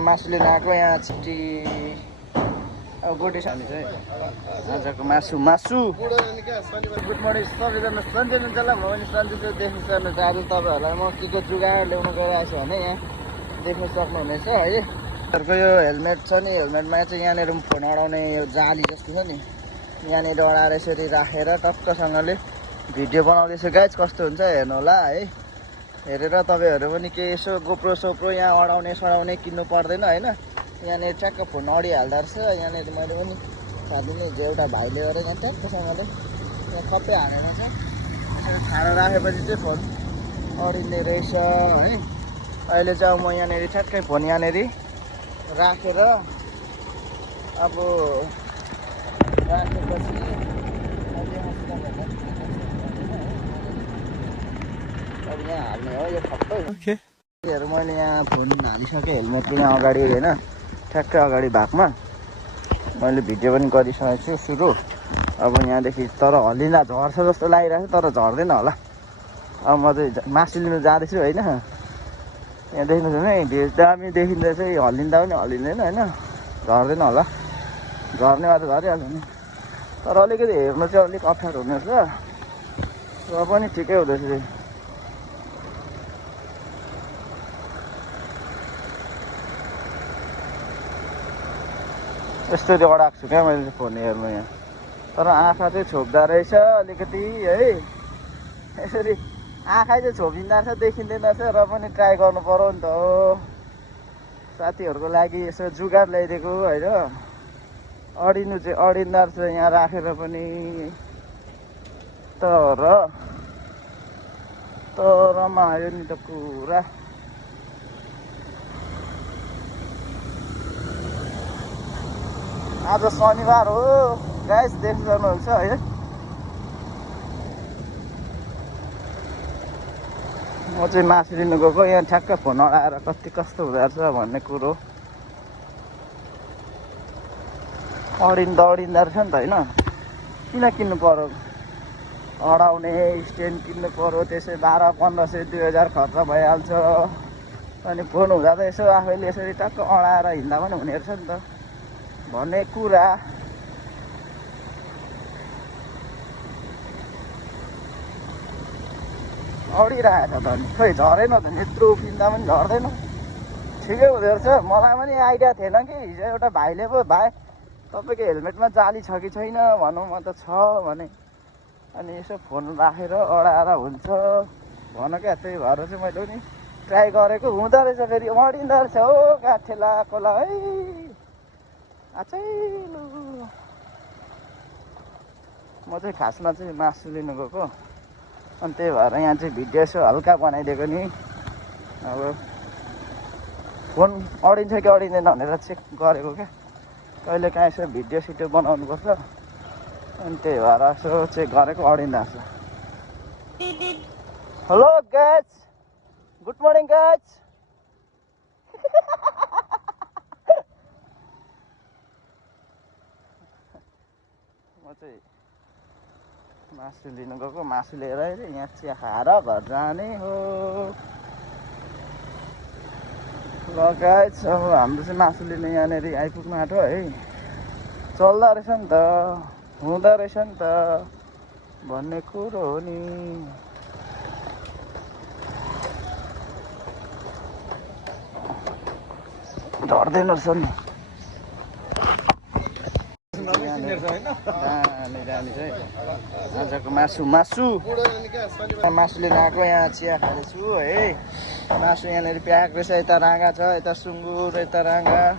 मासुले आएको यहाँ छिटी अब गोटे हामी चाहिँ आजको मासु गुड मर्निङ सबैजना सन्चै हुनुहुन्छ होला। म पनि सन्चै छु। देख्नु सक्नुहुन्छ आज तपाईँहरूलाई म के जुगाड ल्याउनु गइरहेको छु भने यहाँ देख्नु सक्नुहुनेछ है। तपाईँको यो हेलमेट छ नि, हेलमेटमा चाहिँ यहाँनिर फोन अडाउने यो जाली जस्तो छ नि, यहाँनिर अडाएर यसरी राखेर टक्कसँगले भिडियो बनाउँदैछु गाइज। कस्तो हुन्छ हेर्नु होला है। हेरेर तपाईँहरू पनि के यसो गोप्रो सोप्रो यहाँ अडाउने सडाउने किन्नु पर्दैन होइन। यहाँनिर ट्याक्क फोन अडिहाल्दो रहेछ। यहाँनिर मैले पनि साथीले एउटा भाइले गरेर यहाँ ट्याक्कसँगले यहाँ खप्पै हालेर चाहिँ यसरी खाएर राखेपछि चाहिँ फोन अडिने रहेछ है। अहिले चाहिँ म यहाँनिर ठ्याक्कै फोन यहाँनिर राखेर अब राखेपछि अब यहाँ हाल्ने हो यो खप्पै। मैले यहाँ फोन हालिसकेँ हेलमेटको यहाँ अगाडि होइन, ठ्याक्कै अगाडि भागमा मैले भिडियो पनि गरिसकेको छु सुरु। अब यहाँदेखि तर हल्लिँदा झर्छ जस्तो लागिरहेको छ, तर झर्दैन होला। अब म चाहिँ मासु लिनु जाँदैछु होइन। यहाँ देख्नुहोस् भने भिड दामी देखिँदैछ, हल्लिँदा पनि हल्लिँदैन होइन, झर्दैन होला। झर्ने भए त झरिहाल्छ नि, तर अलिकति हेर्नु चाहिँ अलिक अप्ठ्यारो हुनेछ र पनि ठिकै हुँदैछ। यस्तरी अडाएको छु क्या मैले फोन हेर्नु यहाँ, तर आँखा चाहिँ छोप्दा रहेछ अलिकति है। यसरी आँखा चाहिँ छोपिँदा रहेछ, देखिँदैन रहेछ, र पनि ट्राई गर्नु पर्यो नि त हो। साथीहरूको लागि यसो जुगाड ल्याइदिएको होइन। अडिनु चाहिँ अडिँदो रहेछ यहाँ राखेर पनि, तरमा आयो नि त पुरा। आज शनिबार हो गाइस, देख्नु सक्नुहुन्छ है। म चाहिँ मासु लिनु गएको, यहाँ ठ्याक्क फोन अडाएर कस्तो हुँदो रहेछ भन्ने कुरो अडिँदा रहेछ नि त होइन। किन किन्नु पर्यो, अडाउने स्ट्यान्ड किन्नु पर्यो, त्यसै 1200-1500 2000 खर्च भइहाल्छ। अनि फोन हुँदा त यसो आफैले यसरी टक्क अडाएर हिँड्दा पनि हुने रहेछ नि त भन्ने कुरा। अडिरहेको छ त नि, खोइ झरेन त, यत्रो उफ्रिँदा पनि झर्दैन, ठिकै हुँदो रहेछ। मलाई पनि आइडिया थिएन कि हिजो एउटा भाइले पो भाइ तपाईँको हेलमेटमा जाली छ कि छैन भनौँ, म त छ भने, अनि यसो फोन राखेर अडाएर हुन्छ भन क्या, त्यही भएर चाहिँ मैले पनि ट्राई गरेको। हुँदो रहेछ, फेरि अडिँदो रहेछ हो गाठेला कोला है आचै। म चाहिँ खासमा चाहिँ मासु लिनु गएको, अनि त्यही भएर यहाँ चाहिँ भिडियो यसो हल्का बनाइदिएको नि। अब फोन अडिन्छ कि अडिँदैन भनेर चेक गरेको क्या, कहिले काहीँ यसो भिडियो सिडियो बनाउनुपर्छ, अनि त्यही भएर यसो चेक गरेको अडिँदो रहेछ। Hello guys, good morning guys. म चाहिँ मासु लिनु गएको, मासु लिएर यहाँ चिया खाएर घर जाने हो। ल गाइज, अब हाम्रो चाहिँ मासु लिनु यहाँनिर आइपुग्नु आँट्यो है। चल्दो रहेछ नि त, हुँदो रहेछ नि त भन्ने कुरो हो नि। झर्दैन रहेछ नि जाने चाहिँ आजको मासु लिन आएको। यहाँ चिया खाँदैछु है। मासु यहाँनिर प्याक रहेछ, यता राँगा छ, यता सुँगुर, यता राँगा,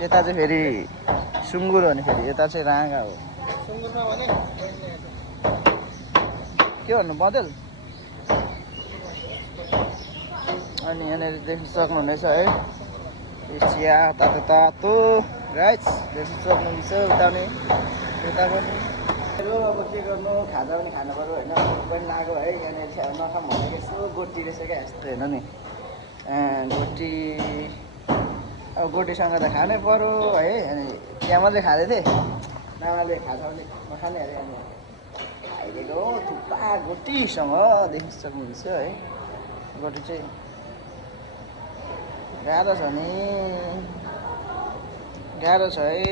यता चाहिँ फेरि सुँगुर हो नि, फेरि यता चाहिँ राँगा हो। के भन्नु बदल। अनि यहाँनिर देख्न सक्नुहुनेछ है, चिया तातो गाइस देख्न सक्नुहुन्छ। उता नि यता पनि अब के गर्नु, खाजा पनि खानु पऱ्यो होइन, भोक पनि लाग्यो है। यहाँनिर चाहिँ नखाऊँ भनेको यसो गोटी रहेछ क्या, यस्तो हेर्नु नि गोटी। अब गोटीसँग त खानै पऱ्यो है। अनि त्यहाँ मात्रै खाँदै थिएँ, नानाले खाजा पनि नखाने अरे, अनि खाइदिएको थुक्पा गोटीसँग देख्न सक्नुहुन्छ है। गोटी चाहिँ गाह्रो छ नि गाह्रो छ है